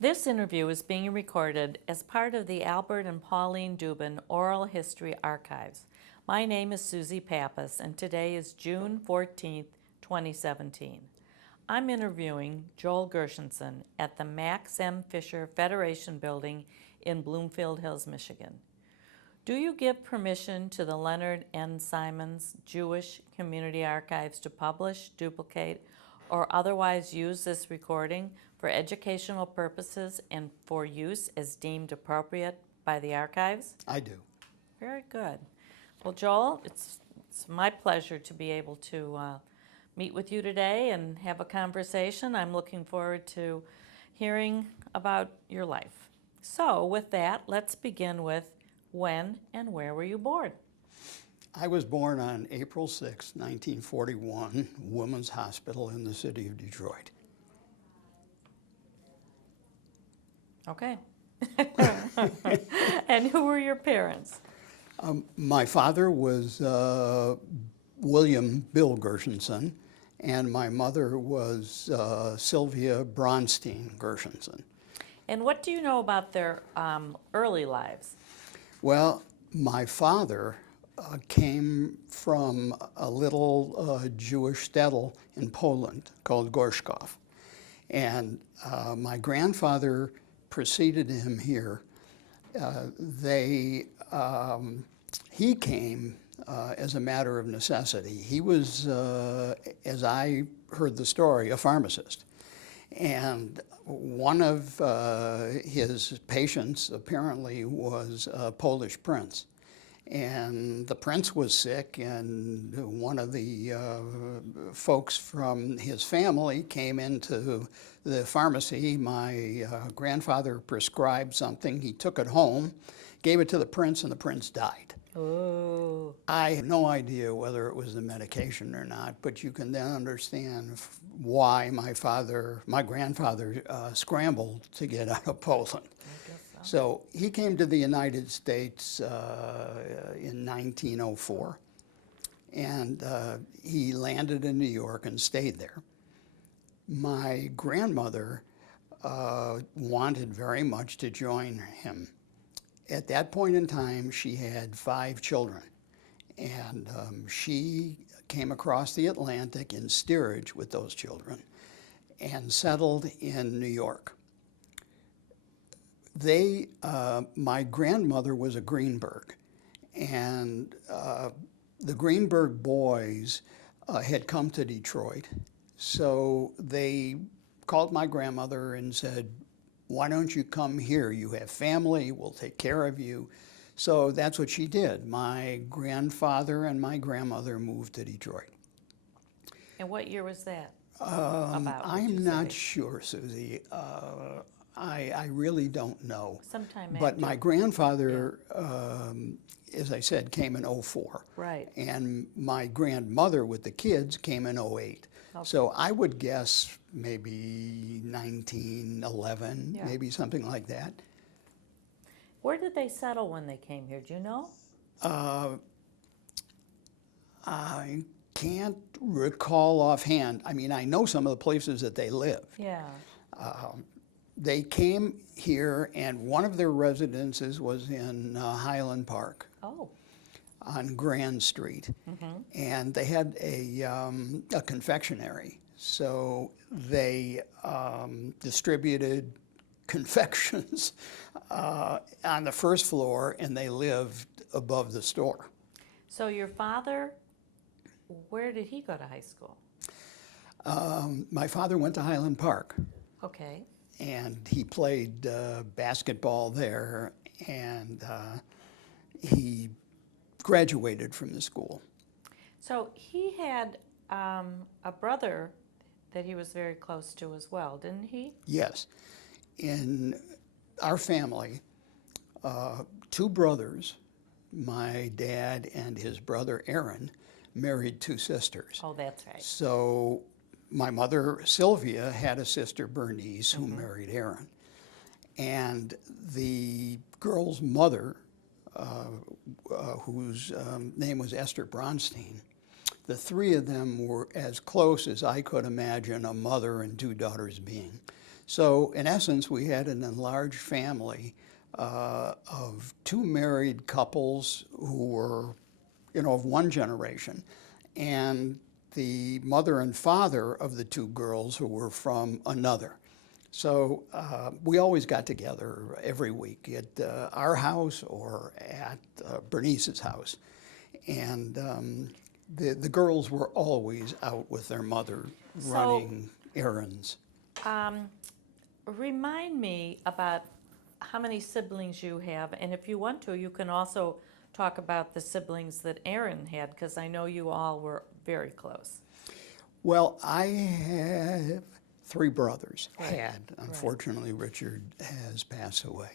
This interview is being recorded as part of the Albert and Pauline Dubin Oral History Archives. My name is Susie Pappas, and today is June 14th, 2017. I'm interviewing Joel Gershenson at the Max M. Fisher Federation Building in Bloomfield Hills, Michigan. Do you give permission to the Leonard N. Simons Jewish Community Archives to publish, duplicate, or otherwise use this recording for educational purposes and for use as deemed appropriate by the archives? I do. Very good. Well, Joel, it's my pleasure to be able to meet with you today and have a conversation. I'm looking forward to hearing about your life. So with that, let's begin with when and where were you born? I was born on April 6, 1941, Women's Hospital in the city of Detroit. Okay. And who were your parents? My father was William Bill Gershenson, and my mother was Sylvia Bronstein Gershenson. And what do you know about their early lives? Well, my father came from a little Jewish shtetl in Poland called Gorszków. And my grandfather preceded him here. He came as a matter of necessity. He was, as I heard the story, a pharmacist. And one of his patients apparently was a Polish prince. And the prince was sick, and one of the folks from his family came into the pharmacy. My grandfather prescribed something. He took it home, gave it to the prince, and the prince died. Oh. I have no idea whether it was the medication or not, but you can then understand why my grandfather scrambled to get out of Poland. So he came to the United States in 1904, and he landed in New York and stayed there. My grandmother wanted very much to join him. At that point in time, she had 5 children, and she came across the Atlantic in steerage with those children and settled in New York. My grandmother was a Greenberg, and the Greenberg boys had come to Detroit. So they called my grandmother and said, "Why don't you come here? You have family, we'll take care of you." So that's what she did. My grandfather and my grandmother moved to Detroit. And what year was that? About, I'm not sure, Susie. I really don't know. Sometime But after. my grandfather, as I said, came in 04. Right. And my grandmother with the kids came in 08. Okay. So I would guess maybe 1911, Yeah. maybe something like that. Where did they settle when they came here? Do you know? I can't recall offhand. I mean, I know some of the places that they lived. Yeah. They came here, and one of their residences was in Highland Park. Oh. On Grand Street, and they had a confectionery. So they distributed confections on the first floor, and they lived above the store. So your father, where did he go to high school? My father went to Highland Park, Okay. and he played basketball there, and he graduated from the school. So he had a brother that he was very close to as well, didn't he? Yes. In our family, 2 brothers, my dad and his brother Aaron, married 2 sisters. Oh, that's right. So my mother, Sylvia, had a sister, Bernice, who married Aaron. And the girl's mother, whose name was Esther Bronstein, the 3 of them were as close as I could imagine a mother and 2 daughters being. So in essence, we had an enlarged family of two married couples who were, of one generation, and the mother and father of the two girls who were from another. So we always got together every week at our house or at Bernice's house. And the girls were always out with their mother running errands. Remind me about how many siblings you have, and if you want to, you can also talk about the siblings that Aaron had, because I know you all were very close. Well, I have three brothers. Right. Unfortunately, Richard has passed away.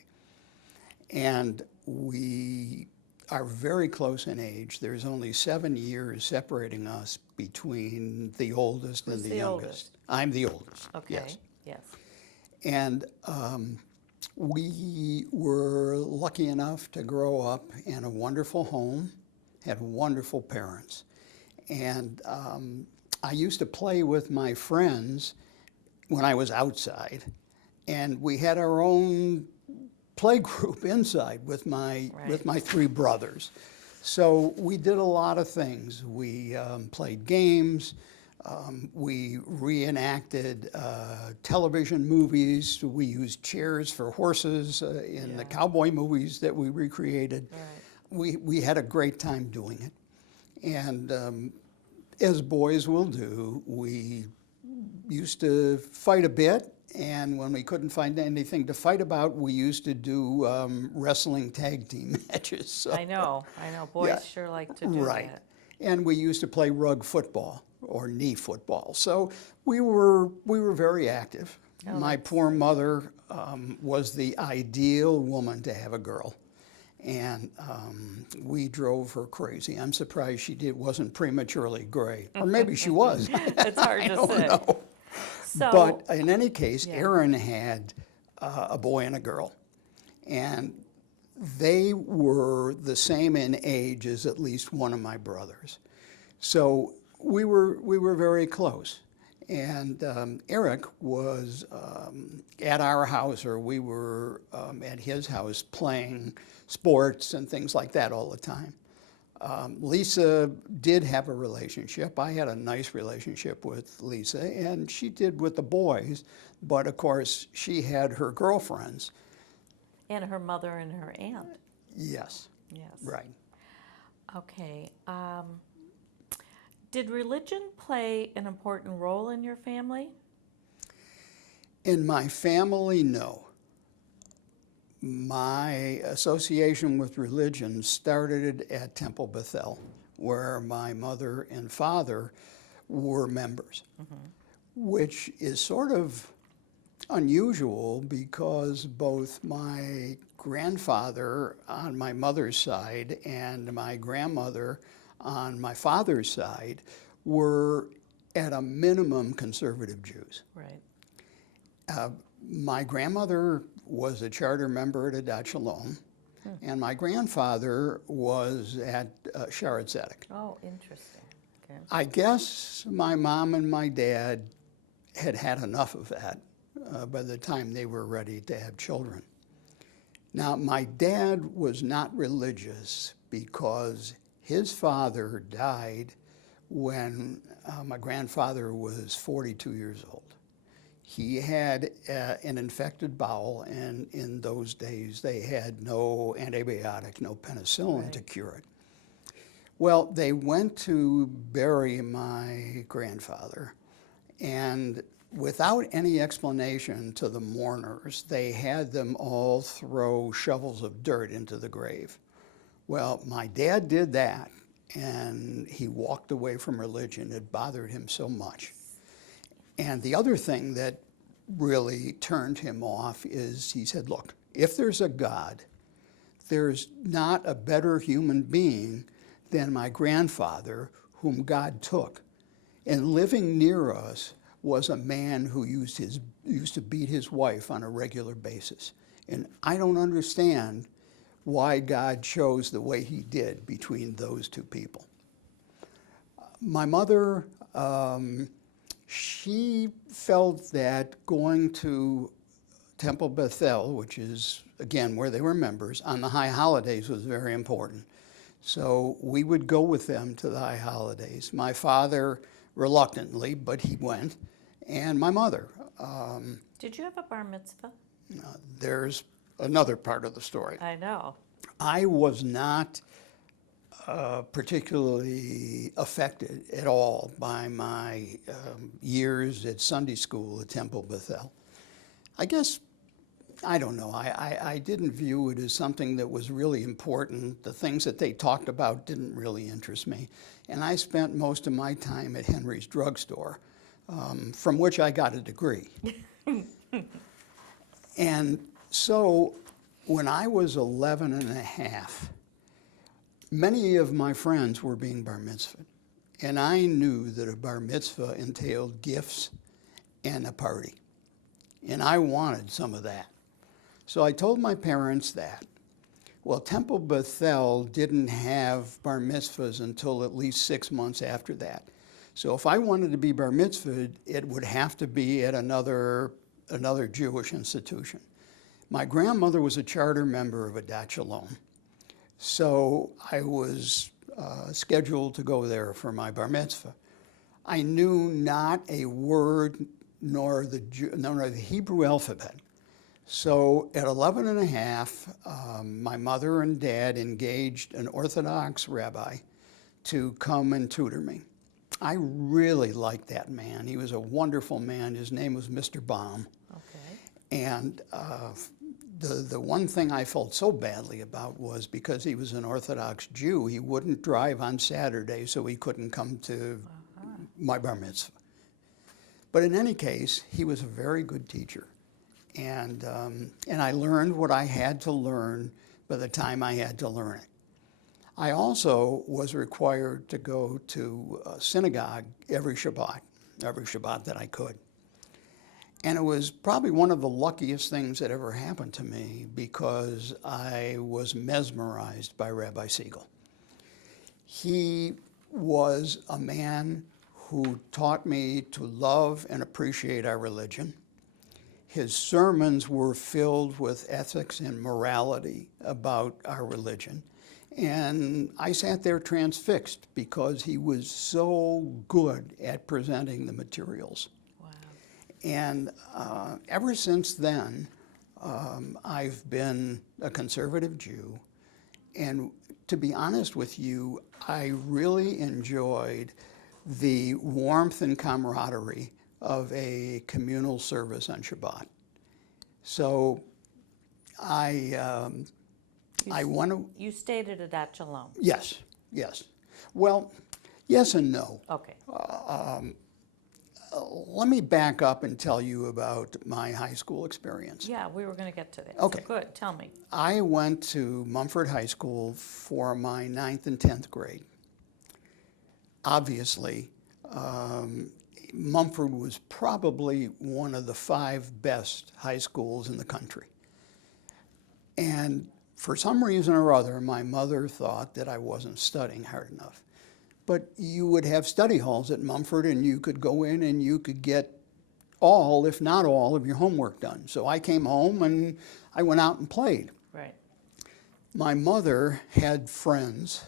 And we are very close in age. There's only 7 years separating us between the oldest and the youngest. Oldest? I'm the oldest. Okay. Yes. And we were lucky enough to grow up in a wonderful home, had wonderful parents. And I used to play with my friends when I was outside, and we had our own play group inside with my three brothers. So we did a lot of things. We played games. We reenacted television movies. We used chairs for horses in the cowboy movies that we recreated. Right. We had a great time doing it. And as boys will do, we used to fight a bit. And when we couldn't find anything to fight about, we used to do wrestling tag team matches. So, I know. Boys sure like to do that. And we used to play rug football or knee football. So we were very active. My poor mother was the ideal woman to have a girl. And we drove her crazy. I'm surprised she wasn't prematurely gray. Or maybe she was. It's hard to say. Know. So, but in any case, Aaron had a boy and a girl. And they were the same in age as at least one of my brothers. So we were very close. And Eric was at our house, or we were at his house playing sports and things like that all the time. Lisa did have a relationship. I had a nice relationship with Lisa, and she did with the boys. But of course, she had her girlfriends. And her mother and her aunt. Yes. Yes. Right. Okay. Did religion play an important role in your family? In my family, no. My association with religion started at Temple Bethel, where my mother and father were members, which is sort of unusual because both my grandfather on my mother's side and my grandmother on my father's side were at a minimum conservative Jews. Right. My grandmother was a charter member at Adat Shalom, and my grandfather was at Sharet Tzedek. Oh, interesting. Okay. I guess my mom and my dad had had enough of that by the time they were ready to have children. Now, my dad was not religious because his father died when my grandfather was 42 years old. He had an infected bowel, and in those days they had no antibiotic, no penicillin to cure it. Well, they went to bury my grandfather, and without any explanation to the mourners, they had them all throw shovels of dirt into the grave. Well, my dad did that, and he walked away from religion. It bothered him so much. And the other thing that really turned him off is he said, look, if there's a God, there's not a better human being than my grandfather, whom God took. And living near us was a man who used to beat his wife on a regular basis. And I don't understand why God chose the way he did between those two people. My mother, She felt that going to Temple Bethel, which is, again, where they were members, on the high holidays was very important. So we would go with them to the high holidays. My father, reluctantly, but he went, and my mother. Did you have a bar mitzvah? There's another part of the story. I know. I was not particularly affected at all by my years at Sunday school at Temple Bethel. I guess, I don't know, I didn't view it as something that was really important. The things that they talked about didn't really interest me. And I spent most of my time at Henry's drugstore, from which I got a degree. And so when I was 11 and a half, many of my friends were being bar mitzvahed, and I knew that a bar mitzvah entailed gifts and a party, and I wanted some of that. So I told my parents that. Well, Temple Bethel didn't have bar mitzvahs until at least 6 months after that. So if I wanted to be bar mitzvahed, it would have to be at another Jewish institution. My grandmother was a charter member of Adat Shalom. So I was scheduled to go there for my bar mitzvah. I knew not a word nor the Hebrew alphabet. So at 11 and a half, my mother and dad engaged an Orthodox rabbi to come and tutor me. I really liked that man. He was a wonderful man. His name was Mr. Baum. Okay. And the one thing I felt so badly about was because he was an Orthodox Jew, he wouldn't drive on Saturday, so he couldn't come to my bar mitzvah. But in any case, he was a very good teacher. And I learned what I had to learn by the time I had to learn it. I also was required to go to synagogue every Shabbat that I could. And it was probably one of the luckiest things that ever happened to me because I was mesmerized by Rabbi Siegel. He was a man who taught me to love and appreciate our religion. His sermons were filled with ethics and morality about our religion. And I sat there transfixed because he was so good at presenting the materials. And ever since then, I've been a conservative Jew. And to be honest with you, I really enjoyed the warmth and camaraderie of a communal service on Shabbat. So I want to... You stayed at Adat Shalom. Yes. Well, yes and no. Okay. Let me back up and tell you about my high school experience. Yeah, we were going to get to that. Okay. So good. Tell me. I went to Mumford High School for my 9th and 10th grade. Obviously, Mumford was probably one of the 5 best high schools in the country. And for some reason or other, my mother thought that I wasn't studying hard enough. But you would have study halls at Mumford, and you could go in and you could get all, if not all, of your homework done. So I came home and I went out and played. Right. My mother had friends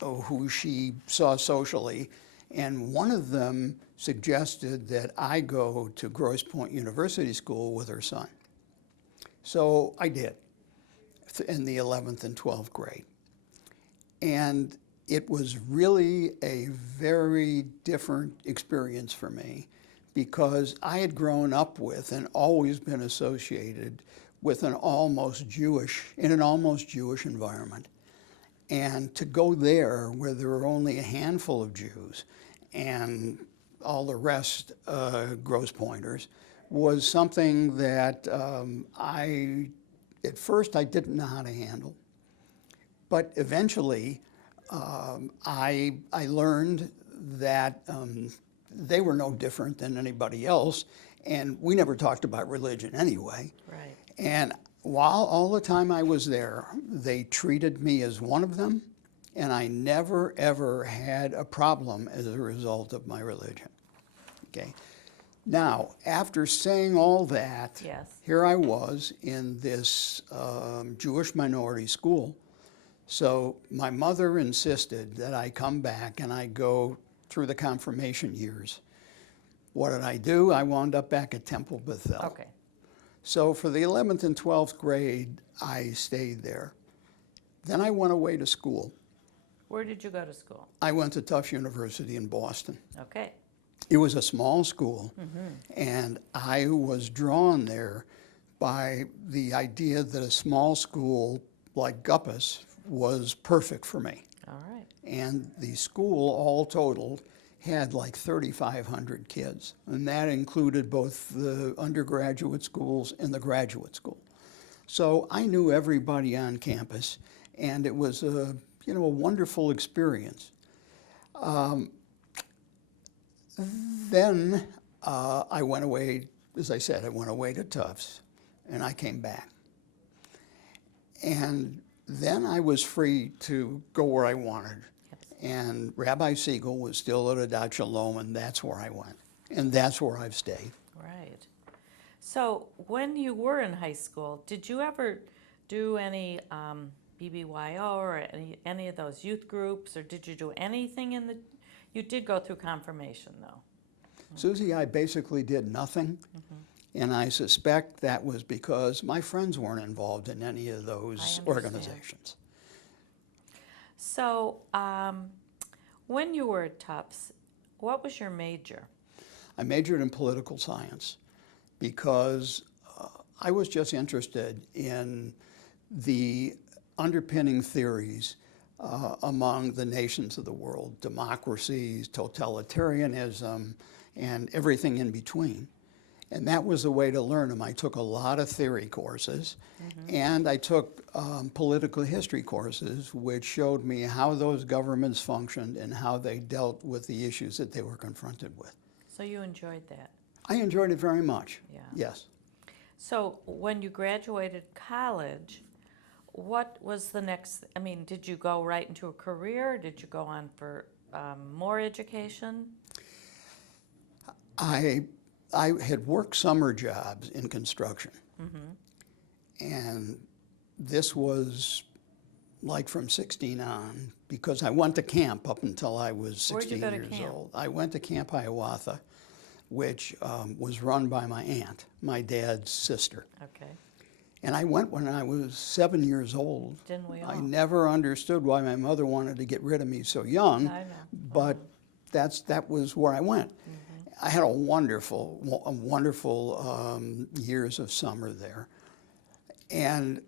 who she saw socially, and one of them suggested that I go to Grosse Pointe University School with her son. So I did in the 11th and 12th grade. And it was really a very different experience for me because I had grown up with and always been associated with an almost Jewish environment. And to go there where there were only a handful of Jews and all the rest Grosse Pointers was something that at first I didn't know how to handle. But eventually, I learned that they were no different than anybody else, and we never talked about religion anyway. Right. And while all the time I was there, they treated me as one of them, and I never, ever had a problem as a result of my religion. Okay. Now, after saying all that, Yes. here I was in this Jewish minority school. So my mother insisted that I come back and I go through the confirmation years. What did I do? I wound up back at Temple Bethel. Okay. So for the 11th and 12th grade, I stayed there. Then I went away to school. Where did you go to school? I went to Tufts University in Boston. Okay. It was a small school, and I was drawn there by the idea that a small school like Guppus was perfect for me. All right. And the school, all totaled, had like 3,500 kids, and that included both the undergraduate schools and the graduate school. So I knew everybody on campus, and it was a wonderful experience. Then I went away, as I said, I went away to Tufts, and I came back. And then I was free to go where I wanted. Yes. And Rabbi Siegel was still at Adat Shalom, and that's where I went. And that's where I've stayed. Right. So when you were in high school, did you ever do any BBYO or any of those youth groups, or did you do anything in the? You did go through confirmation, though. Susie, I basically did nothing, and I suspect that was because my friends weren't involved in any of those I understand. organizations. So when you were at Tufts, what was your major? I majored in political science because I was just interested in the underpinning theories among the nations of the world, democracies, totalitarianism, and everything in between. And that was the way to learn them. I took a lot of theory courses, and I took political history courses, which showed me how those governments functioned and how they dealt with the issues that they were confronted with. So you enjoyed that? I enjoyed it very much. Yeah. Yes. So when you graduated college, what was the next? I mean, did you go right into a career? Did you go on for more education? I had worked summer jobs in construction, and this was like from 16 on, because I went to camp up until I was 16 Where'd you go years to camp? old. I went to Camp Hiawatha, which was run by my aunt, my dad's sister. Okay. And I went when I was 7 years old. Didn't we all? I never understood why my mother wanted to get rid of me so young, I know. but that was where I went. I had a wonderful years of summer there. And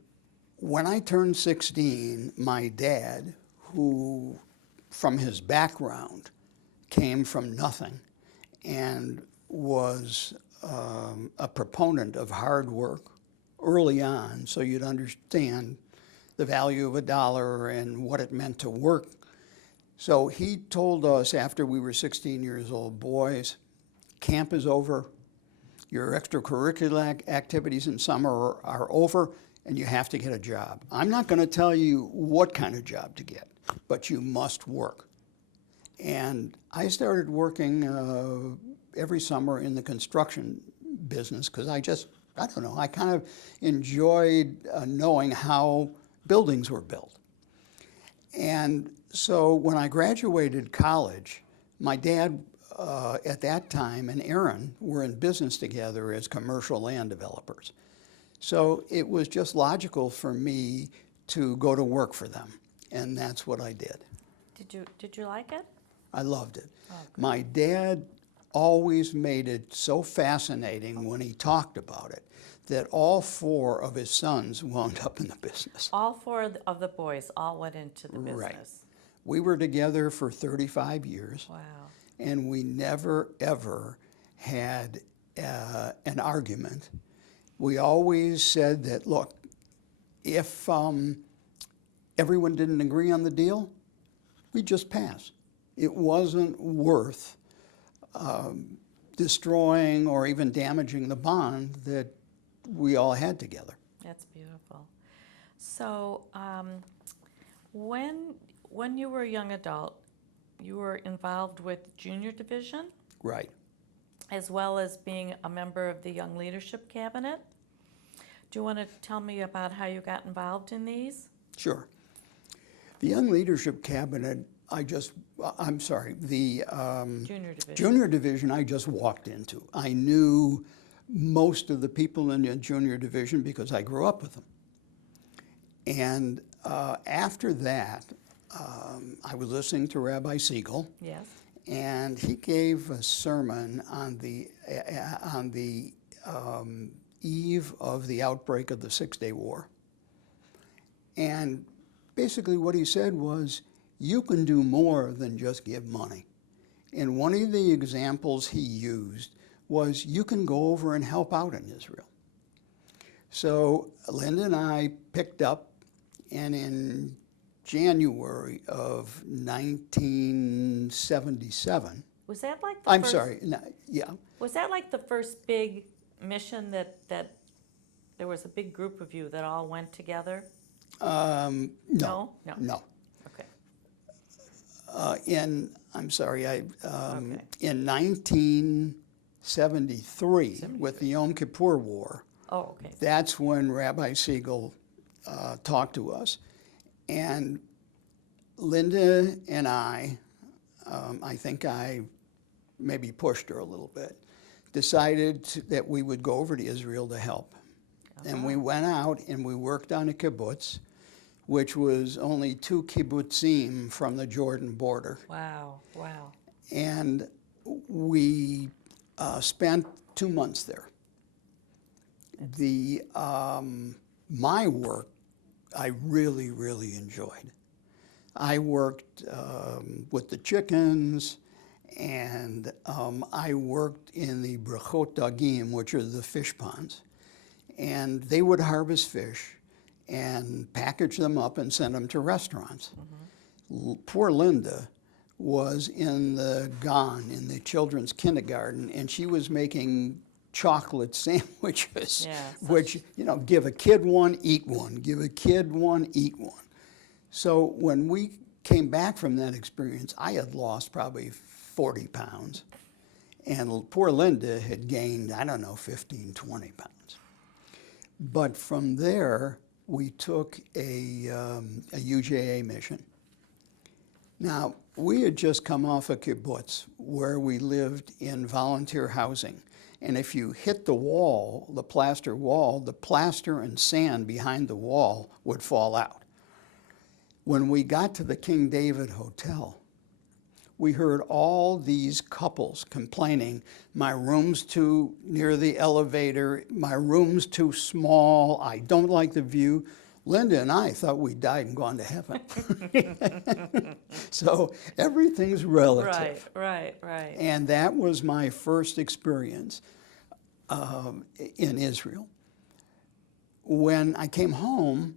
when I turned 16, my dad, who from his background came from nothing and was a proponent of hard work early on, so you'd understand the value of a dollar and what it meant to work. So he told us after we were 16 years old, boys, camp is over, your extracurricular activities in summer are over, and you have to get a job. I'm not going to tell you what kind of job to get, but you must work. And I started working every summer in the construction business because I don't know, I kind of enjoyed knowing how buildings were built. And so when I graduated college, my dad at that time and Aaron were in business together as commercial land developers. So it was just logical for me to go to work for them, and that's what I did. Did you like it? I loved it. Oh, good. My dad always made it so fascinating when he talked about it that all four of his sons wound up in the business. All four of the boys all went into the business. Right. We were together for 35 years. Wow. And we never, ever had an argument. We always said that, look, if everyone didn't agree on the deal, we'd just pass. It wasn't worth destroying or even damaging the bond that we all had together. That's beautiful. So when you were a young adult, you were involved with junior division? Right. as well as being a member of the Young Leadership Cabinet. Do you want to tell me about how you got involved in these? Sure. The Young Leadership Cabinet, the Junior Division. Junior Division I just walked into. I knew most of the people in the Junior Division because I grew up with them. And after that, I was listening to Rabbi Siegel. Yes. And he gave a sermon on the eve of the outbreak of the Six-Day War. And basically what he said was, you can do more than just give money. And one of the examples he used was, you can go over and help out in Israel. So Linda and I picked up, and in January of 1977. Was that like the first, yeah. Was that like the first big mission that there was a big group of you that all went together? No. No. Okay. In 1973, with the Yom Kippur War. Oh, okay. That's when Rabbi Siegel talked to us. And Linda and I think I maybe pushed her a little bit, decided that we would go over to Israel to help. And we went out and we worked on a kibbutz, which was only 2 kibbutzim from the Jordan border. Wow. And we spent 2 months there. My work I really, really enjoyed. I worked with the chickens, and I worked in the brachot dagim, which are the fish ponds. And they would harvest fish and package them up and send them to restaurants. Mm-hmm. Poor Linda was in the GON, in the children's kindergarten, and she was making chocolate sandwiches, which, give a kid one, eat one, give a kid one, eat one. So when we came back from that experience, I had lost probably 40 pounds, and poor Linda had gained, 15, 20 pounds. But from there, we took a UJA mission. Now, we had just come off a kibbutz where we lived in volunteer housing. And if you hit the wall, the plaster wall, the plaster and sand behind the wall would fall out. When we got to the King David Hotel, we heard all these couples complaining, my room's too near the elevator, my room's too small, I don't like the view. Linda and I thought we died and gone to heaven. So everything's relative. Right. And that was my first experience in Israel. When I came home,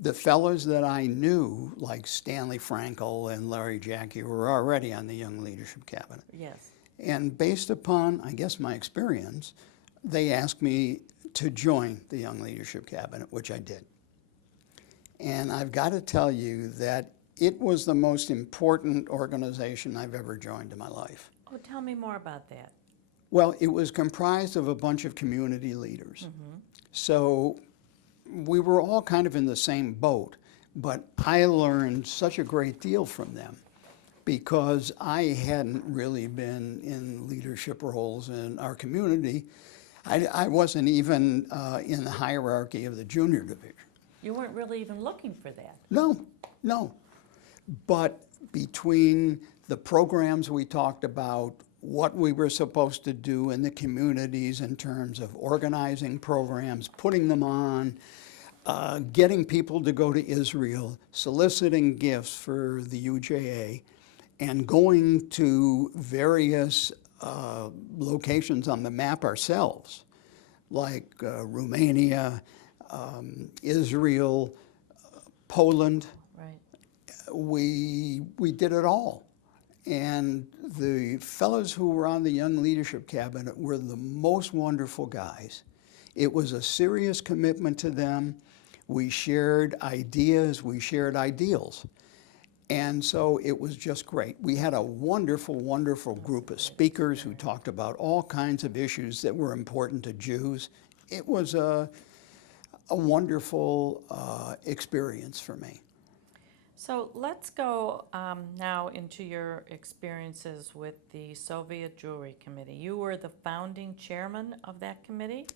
the fellows that I knew, like Stanley Frankel and Larry Jackie, were already on the Young Leadership Cabinet. Yes. And based upon, my experience, they asked me to join the Young Leadership Cabinet, which I did. And I've got to tell you that it was the most important organization I've ever joined in my life. Oh, tell me more about that. Well, it was comprised of a bunch of community leaders. Mm-hmm. So we were all kind of in the same boat, but I learned such a great deal from them because I hadn't really been in leadership roles in our community. I wasn't even in the hierarchy of the junior division. You weren't really even looking for that. No. But between the programs we talked about, what we were supposed to do in the communities in terms of organizing programs, putting them on, getting people to go to Israel, soliciting gifts for the UJA, and going to various locations on the map ourselves, like Romania, Israel, Poland. Right. We did it all. And the fellows who were on the Young Leadership Cabinet were the most wonderful guys. It was a serious commitment to them. We shared ideas, we shared ideals. And so it was just great. We had a wonderful, wonderful group of speakers who talked about all kinds of issues that were important to Jews. It was a wonderful experience for me. So let's go now into your experiences with the Soviet Jewry Committee. You were the founding chairman of that committee?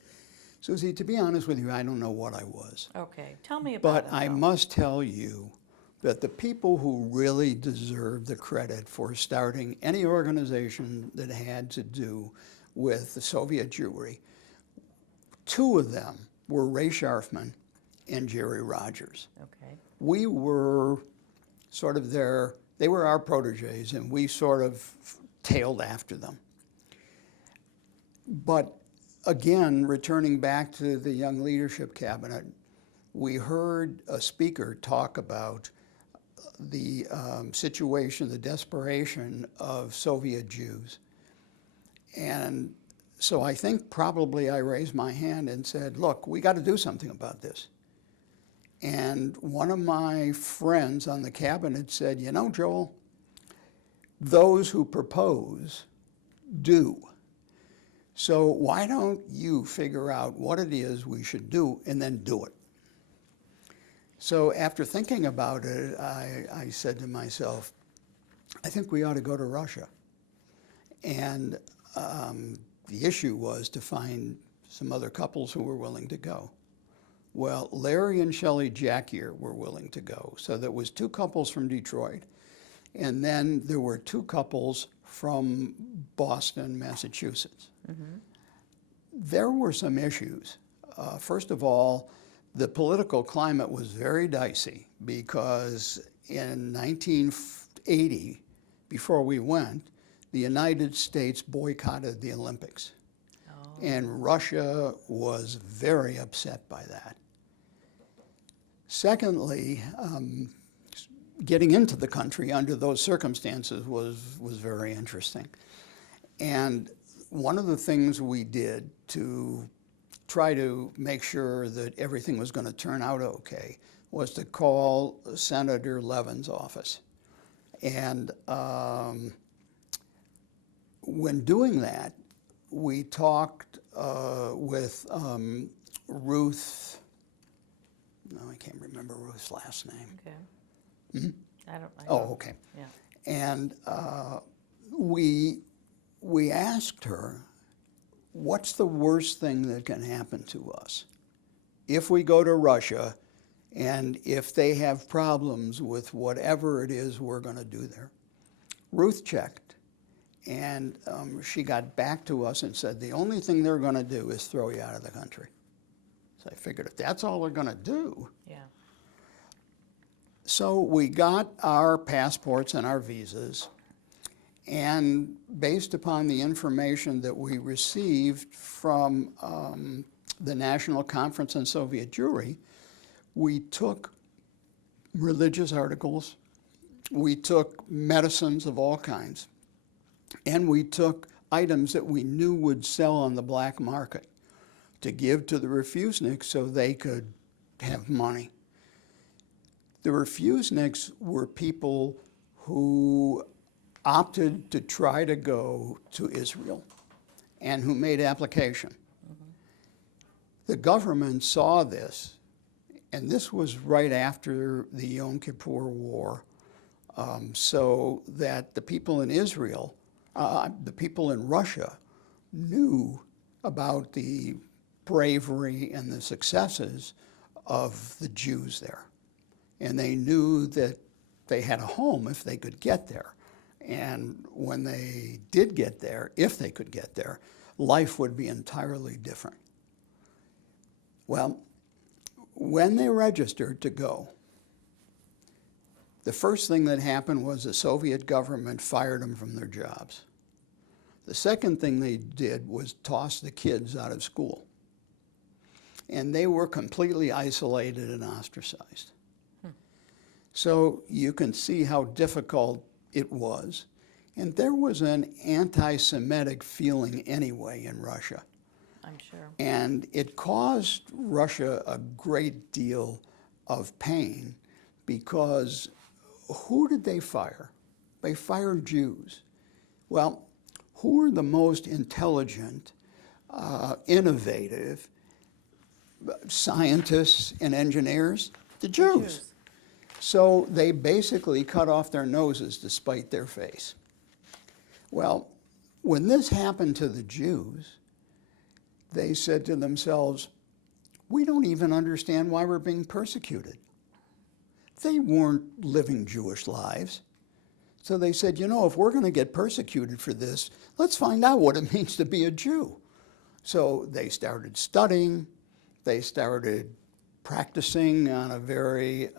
Susie, to be honest with you, I don't know what I was. Okay, tell me about it. But I must tell you that the people who really deserve the credit for starting any organization that had to do with the Soviet Jewry, two of them were Ray Scharfman and Jerry Rogers. Okay. We were sort of they were our protégés, and we sort of tailed after them. But again, returning back to the Young Leadership Cabinet, we heard a speaker talk about the situation, the desperation of Soviet Jews. And so I think probably I raised my hand and said, look, we got to do something about this. And one of my friends on the cabinet said, you know, Joel, those who propose do. So why don't you figure out what it is we should do and then do it? So after thinking about it, I said to myself, I think we ought to go to Russia. And the issue was to find some other couples who were willing to go. Well, Larry and Shelley Jackier were willing to go. So there was two couples from Detroit. And then there were two couples from Boston, Massachusetts. Mm-hmm. There were some issues. First of all, the political climate was very dicey because in 1980, before we went, the United States boycotted the Olympics. Oh. And Russia was very upset by that. Secondly, getting into the country under those circumstances was very interesting. And one of the things we did to try to make sure that everything was going to turn out okay was to call Senator Levin's office. And when doing that, we talked with Ruth, no, I can't remember Ruth's last name. Okay. Mm-hmm. I don't. Okay. Yeah. And we asked her, what's the worst thing that can happen to us if we go to Russia and if they have problems with whatever it is we're going to do there? Ruth checked, and she got back to us and said, the only thing they're going to do is throw you out of the country. So I figured if that's all they're going to do. Yeah. So we got our passports and our visas, and based upon the information that we received from the National Conference on Soviet Jewry, we took religious articles, we took medicines of all kinds, and we took items that we knew would sell on the black market to give to the Refuseniks so they could have money. The Refuseniks were people who opted to try to go to Israel and who made application. Mm-hmm. The government saw this, and this was right after the Yom Kippur War, so that the people in Israel, the people in Russia knew about the bravery and the successes of the Jews there. And they knew that they had a home if they could get there. And when they did get there, if they could get there, life would be entirely different. Well, when they registered to go, the first thing that happened was the Soviet government fired them from their jobs. The second thing they did was toss the kids out of school. And they were completely isolated and ostracized. So you can see how difficult it was. And there was an anti-Semitic feeling anyway in Russia. I'm sure. And it caused Russia a great deal of pain because who did they fire? They fired Jews. Well, who are the most intelligent, innovative scientists and engineers? The Jews. So they basically cut off their noses to spite their face. Well, when this happened to the Jews, they said to themselves, we don't even understand why we're being persecuted. They weren't living Jewish lives. So they said, you know, if we're going to get persecuted for this, let's find out what it means to be a Jew. So they started studying. They started practicing on a very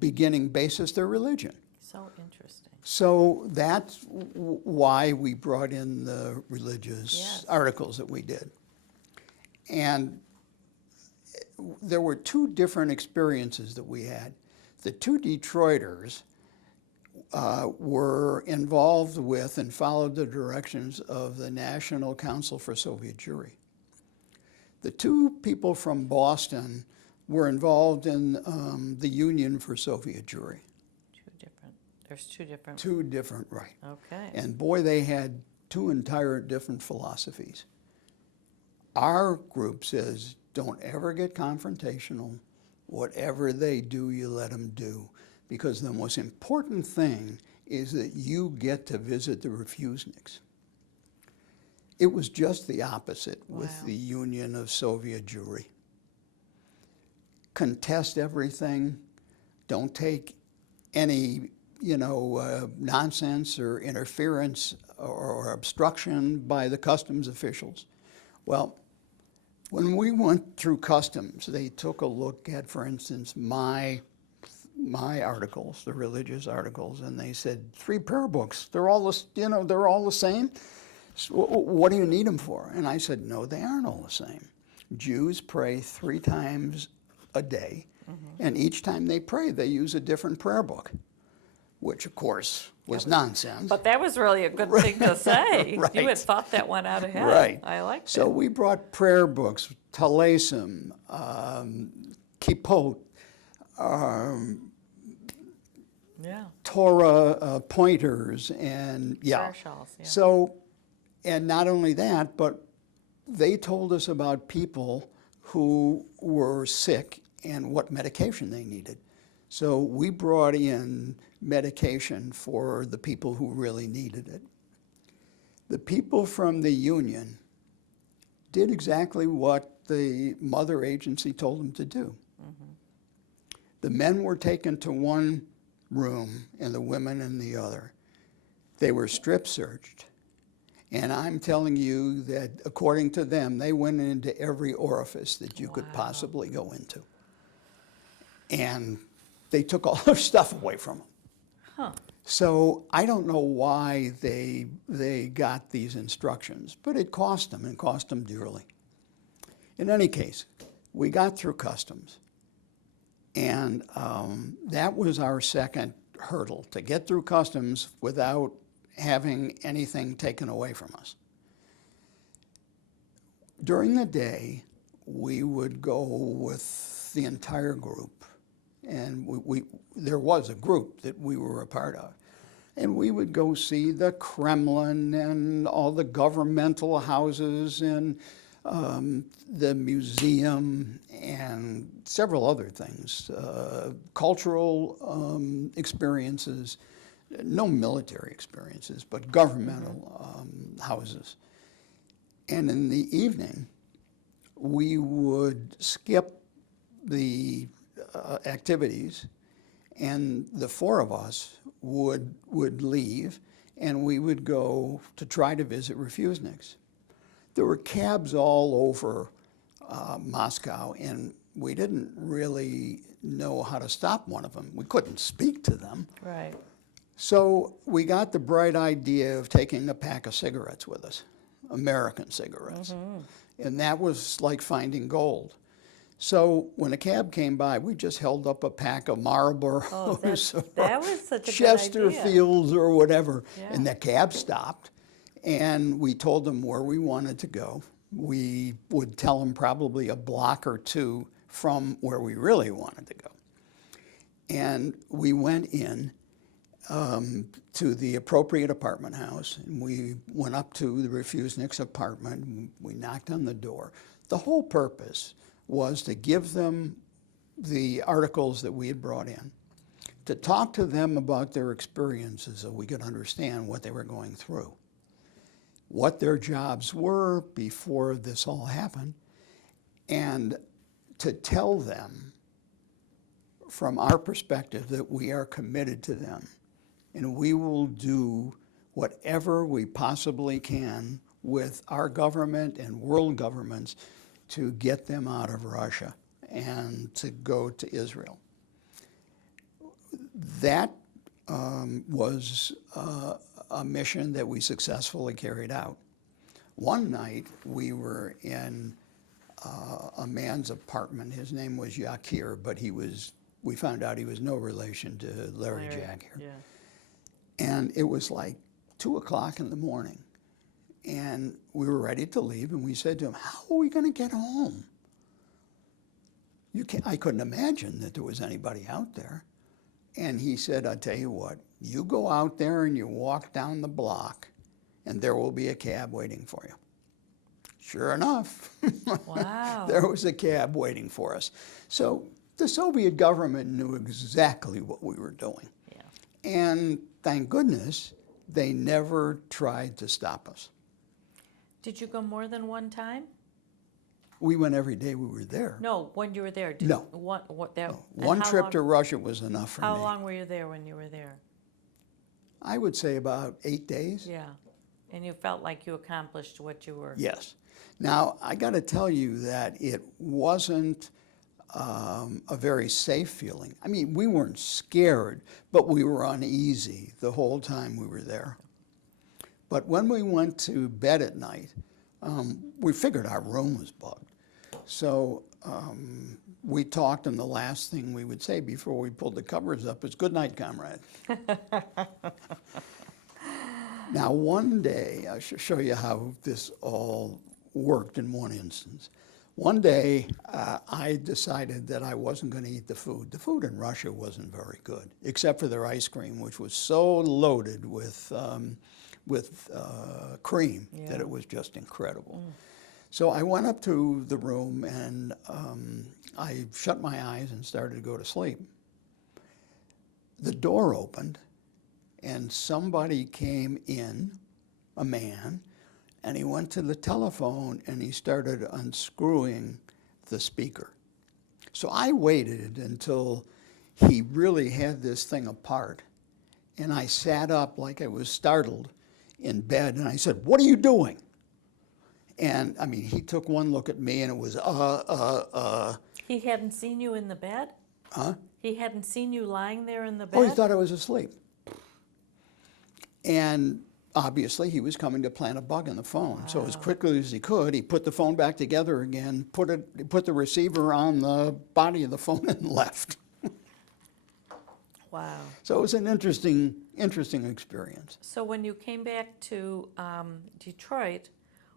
beginning basis their religion. So interesting. So that's why we brought in the religious articles that we did. And there were two different experiences that we had. The two Detroiters were involved with and followed the directions of the National Council for Soviet Jewry. The two people from Boston were involved in the Union for Soviet Jewry. There's two different. Two different, right. Okay. And boy, they had two entire different philosophies. Our group says, don't ever get confrontational. Whatever they do, you let them do. Because the most important thing is that you get to visit the Refuseniks. It was just the opposite with the Union of Soviet Jewry. Contest everything. Don't take any nonsense or interference or obstruction by the customs officials. Well, when we went through customs, they took a look at, for instance, my articles, the religious articles, and they said, 3 prayer books, they're all the same. So what do you need them for? And I said, no, they aren't all the same. Jews pray 3 times a day, and each time they pray, they use a different prayer book, which, of course, was nonsense. But that was really a good thing to say. Right. You had thought that one out ahead. Right. I liked it. So we brought prayer books, Talesim, Kippot, Torah pointers, and Prayer shawls, So, and not only that, but they told us about people who were sick and what medication they needed. So we brought in medication for the people who really needed it. The people from the Union did exactly what the mother agency told them to do. The men were taken to one room and the women in the other. They were strip searched. And I'm telling you that according to them, they went into every orifice that you could possibly go into. And they took all their stuff away from them. Huh. So I don't know why they got these instructions, but it cost them dearly. In any case, we got through customs, and that was our second hurdle, to get through customs without having anything taken away from us. During the day, we would go with the entire group, and there was a group that we were a part of. And we would go see the Kremlin and all the governmental houses and the museum and several other things, cultural experiences, no military experiences, but governmental houses. And in the evening, we would skip the activities, and the 4 of us would leave, and we would go to try to visit Refuseniks. There were cabs all over Moscow, and we didn't really know how to stop one of them. We couldn't speak to them. Right. So we got the bright idea of taking a pack of cigarettes with us, American cigarettes. And that was like finding gold. So when a cab came by, we just held up a pack of Marlboros that was such a good Chesterfields or whatever. Yeah. And the cab stopped, and we told them where we wanted to go. We would tell them probably a block or 2 from where we really wanted to go. And we went in to the appropriate apartment house, and we went up to the Refuseniks apartment, and we knocked on the door. The whole purpose was to give them the articles that we had brought in, to talk to them about their experiences so we could understand what they were going through, what their jobs were before this all happened, and to tell them from our perspective that we are committed to them and we will do whatever we possibly can with our government and world governments to get them out of Russia and to go to Israel. That was a mission that we successfully carried out. One night we were in a man's apartment. His name was Yakir, but we found out he was no relation to Larry Jagger. Yeah. And it was like 2 o'clock in the morning. And we were ready to leave, and we said to him, how are we going to get home? I couldn't imagine that there was anybody out there. And he said, I'll tell you what, you go out there and you walk down the block, and there will be a cab waiting for you. Sure enough, Wow. there was a cab waiting for us. So the Soviet government knew exactly what we were doing. Yeah. And thank goodness, they never tried to stop us. Did you go more than one time? We went every day we were there. No, when you were there. No. One trip to Russia was enough for me. How long were you there when you were there? I would say about 8 days. Yeah. And you felt like you accomplished what you were. Yes. Now, I got to tell you that it wasn't a very safe feeling. I mean, we weren't scared, but we were uneasy the whole time we were there. But when we went to bed at night, we figured our room was bugged. So we talked, and the last thing we would say before we pulled the covers up is, good night, comrade. Now, one day, I should show you how this all worked in one instance. One day, I decided that I wasn't going to eat the food. The food in Russia wasn't very good, except for their ice cream, which was so loaded with cream that it was just incredible. So I went up to the room, and I shut my eyes and started to go to sleep. The door opened, and somebody came in, a man, and he went to the telephone and he started unscrewing the speaker. So I waited until he really had this thing apart, and I sat up like I was startled in bed, and I said, what are you doing? And I mean, he took one look at me, and it was, He hadn't seen you in the bed? Huh? He hadn't seen you lying there in the bed? Oh, he thought I was asleep. And obviously, he was coming to plant a bug in the phone. Wow. So as quickly as he could, he put the phone back together again, put the receiver on the body of the phone, and left. Wow. So it was an interesting experience. So when you came back to Detroit,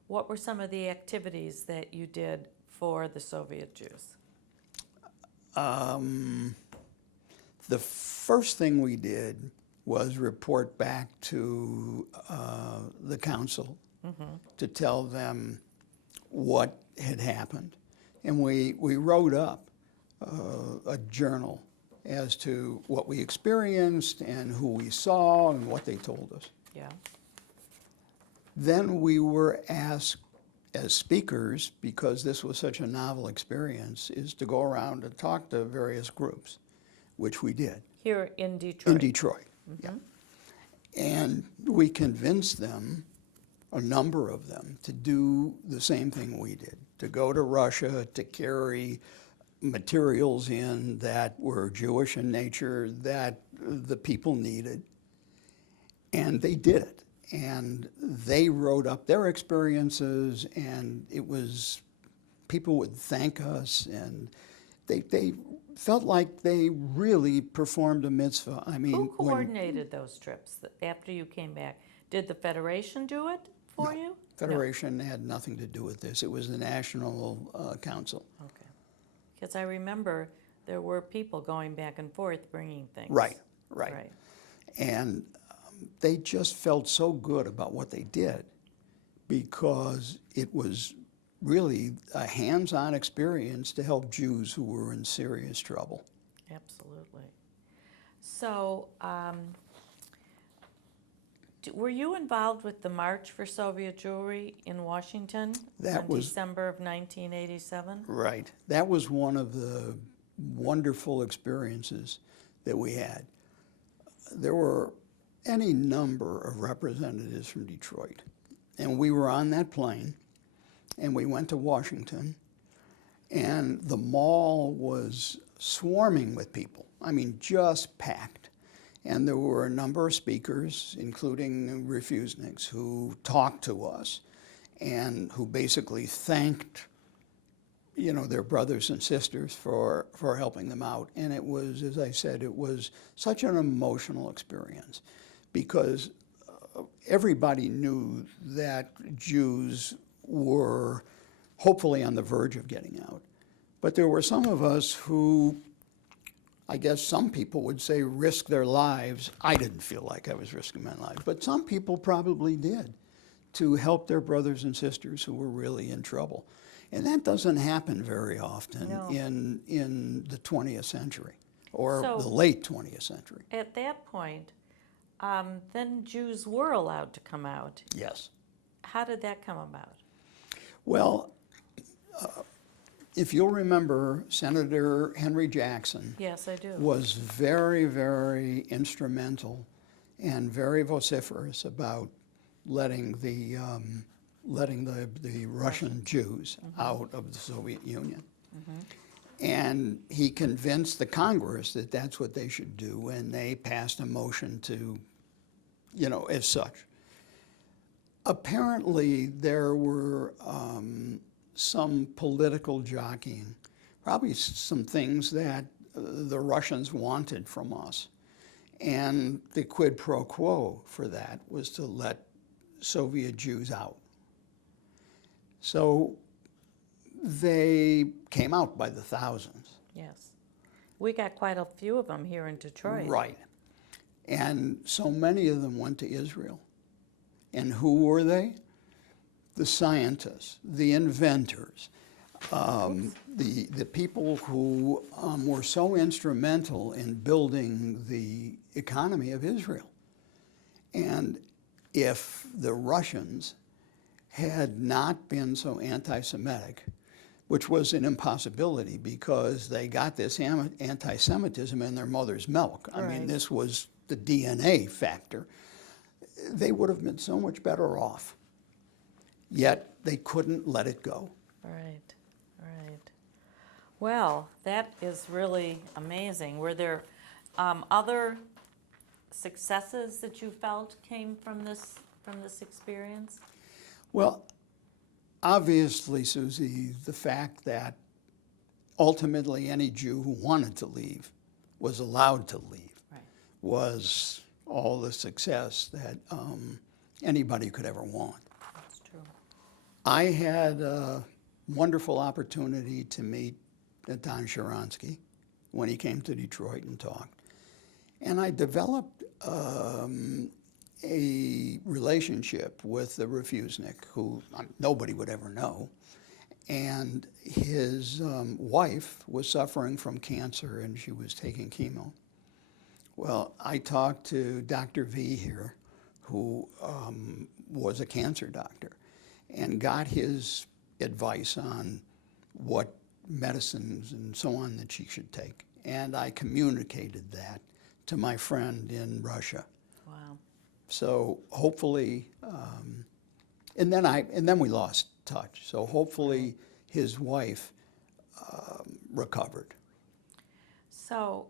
what were some of the activities that you did for the Soviet Jews? The first thing we did was report back to the council to tell them what had happened. And we wrote up a journal as to what we experienced and who we saw and what they told us. Yeah. Then we were asked as speakers, because this was such a novel experience, is to go around and talk to various groups, which we did. Here in Detroit? In Detroit, yeah. And we convinced them, a number of them, to do the same thing we did, to go to Russia, to carry materials in that were Jewish in nature, that the people needed. And they did it. And they wrote up their experiences, and it was, people would thank us, and they felt like they really performed a mitzvah. I mean, who coordinated those trips after you came back? Did the Federation do it for you? Federation had nothing to do with this. It was the National Council. Okay. Because I remember there were people going back and forth bringing things. Right. And they just felt so good about what they did because it was really a hands-on experience to help Jews who were in serious trouble. Absolutely. So, were you involved with the March for Soviet Jewry in Washington December of 1987? Right. That was one of the wonderful experiences that we had. There were any number of representatives from Detroit, and we were on that plane, and we went to Washington, and the mall was swarming with people. I mean, just packed. And there were a number of speakers, including Refuseniks, who talked to us and who basically thanked, their brothers and sisters for helping them out. And it was, as I said, it was such an emotional experience because everybody knew that Jews were hopefully on the verge of getting out. But there were some of us who, I guess some people would say, risk their lives. I didn't feel like I was risking my life, but some people probably did to help their brothers and sisters who were really in trouble. And that doesn't happen very often in the 20th century or the late 20th century. At that point, then Jews were allowed to come out. Yes. How did that come about? Well, if you'll remember, Senator Henry Jackson Yes, I do. was very, very instrumental and very vociferous about letting the Russian Jews out of the Soviet Union. And he convinced the Congress that that's what they should do, and they passed a motion to, as such. Apparently, there were some political jockeying, probably some things that the Russians wanted from us. And the quid pro quo for that was to let Soviet Jews out. So they came out by the thousands. Yes. We got quite a few of them here in Detroit. Right. And so many of them went to Israel. And who were they? The scientists, the inventors, the people who were so instrumental in building the economy of Israel. And if the Russians had not been so anti-Semitic, which was an impossibility because they got this anti-Semitism in their mother's milk. I mean, this was the DNA factor. They would have been so much better off. Yet they couldn't let it go. Right. Well, that is really amazing. Were there other successes that you felt came from this experience? Well, obviously, Susie, the fact that ultimately any Jew who wanted to leave was allowed to leave was all the success that anybody could ever want. That's true. I had a wonderful opportunity to meet Don Sharansky when he came to Detroit and talked. And I developed a relationship with the Refusenik, who nobody would ever know. And his wife was suffering from cancer and she was taking chemo. Well, I talked to Dr. V here, who was a cancer doctor, and got his advice on what medicines and so on that she should take. And I communicated that to my friend in Russia. Wow. So hopefully, and then we lost touch. So hopefully his wife recovered. So,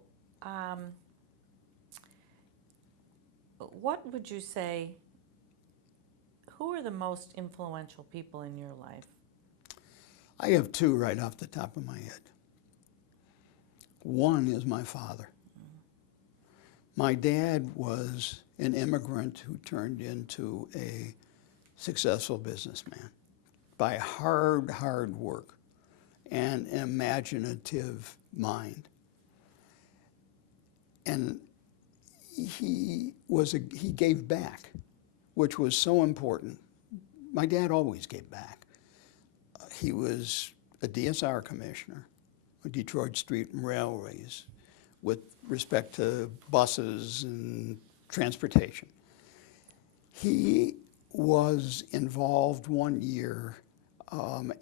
what would you say, who are the most influential people in your life? I have two right off the top of my head. One is my father. My dad was an immigrant who turned into a successful businessman by hard work and an imaginative mind. And he gave back, which was so important. My dad always gave back. He was a DSR commissioner, Detroit Street and Railways, with respect to buses and transportation. He was involved one year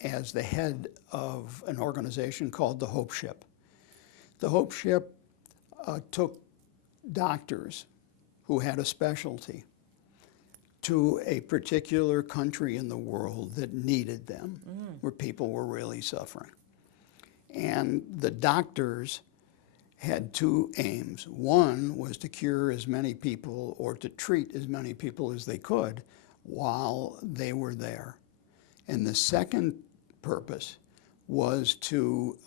as the head of an organization called the Hope Ship. The Hope Ship took doctors who had a specialty to a particular country in the world that needed them, where people were really suffering. And the doctors had two aims. One was to cure as many people or to treat as many people as they could while they were there. And the second purpose was to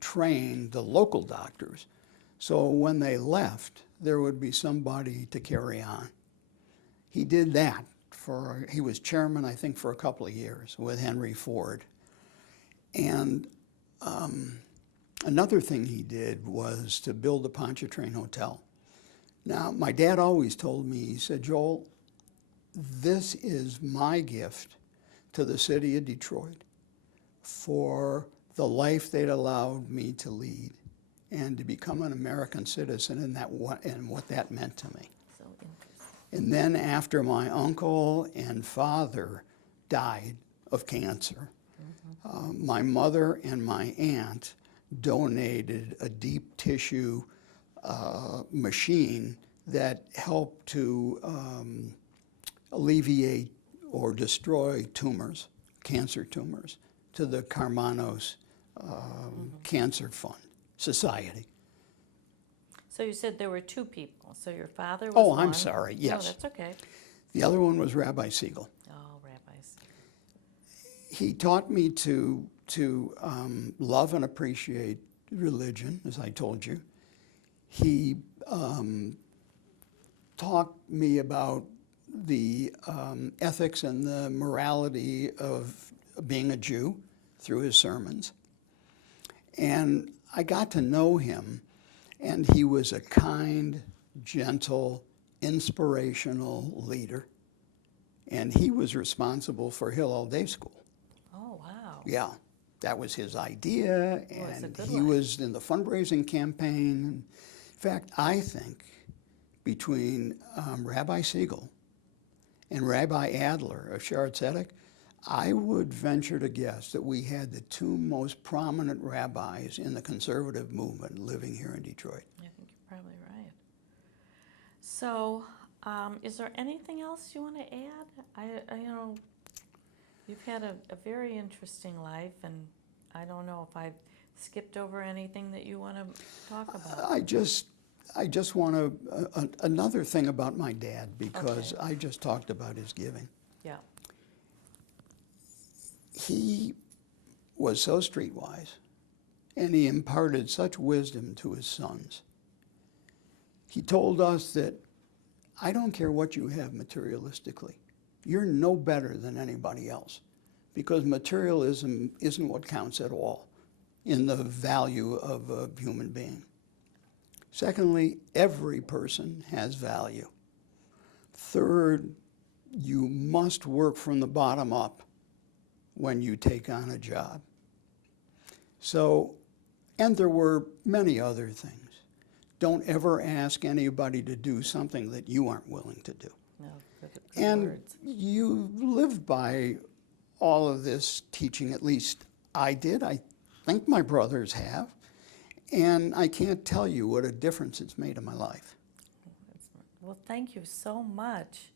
train the local doctors, so when they left, there would be somebody to carry on. He did that he was chairman, I think, for a couple of years with Henry Ford. And another thing he did was to build the Pontchartrain Hotel. Now, my dad always told me, he said, Joel, this is my gift to the city of Detroit for the life they'd allowed me to lead and to become an American citizen and what that meant to me. So interesting. And then after my uncle and father died of cancer, my mother and my aunt donated a deep tissue machine that helped to alleviate or destroy tumors, cancer tumors, to the Carmanos Cancer Fund Society. So you said there were two people. So your father was Oh, one. I'm sorry, yes. No, that's okay. The other one was Rabbi Siegel. Oh, rabbis. He taught me to love and appreciate religion, as I told you. He taught me about the ethics and the morality of being a Jew through his sermons. And I got to know him, and he was a kind, gentle, inspirational leader. And he was responsible for Hillel Day School. Oh, wow. Yeah, that was his idea, it's a and good he one. was in the fundraising campaign. In fact, I think between Rabbi Siegel and Rabbi Adler of Shaare Zedek, I would venture to guess that we had the two most prominent rabbis in the conservative movement living here in Detroit. I think you're probably right. So, is there anything else you want to add? I you've had a very interesting life, and I don't know if I've skipped over anything that you want to talk about. I just want to, another thing about my dad, because Okay. I just talked about his giving. Yeah. He was so streetwise, and he imparted such wisdom to his sons. He told us that I don't care what you have materialistically. You're no better than anybody else, because materialism isn't what counts at all in the value of a human being. Secondly, every person has value. Third, you must work from the bottom up when you take on a job. So, and there were many other things. Don't ever ask anybody to do something that you aren't willing to do. No, good And words. you live by all of this teaching, at least I did. I think my brothers have. And I can't tell you what a difference it's made in my life. Well, thank you so much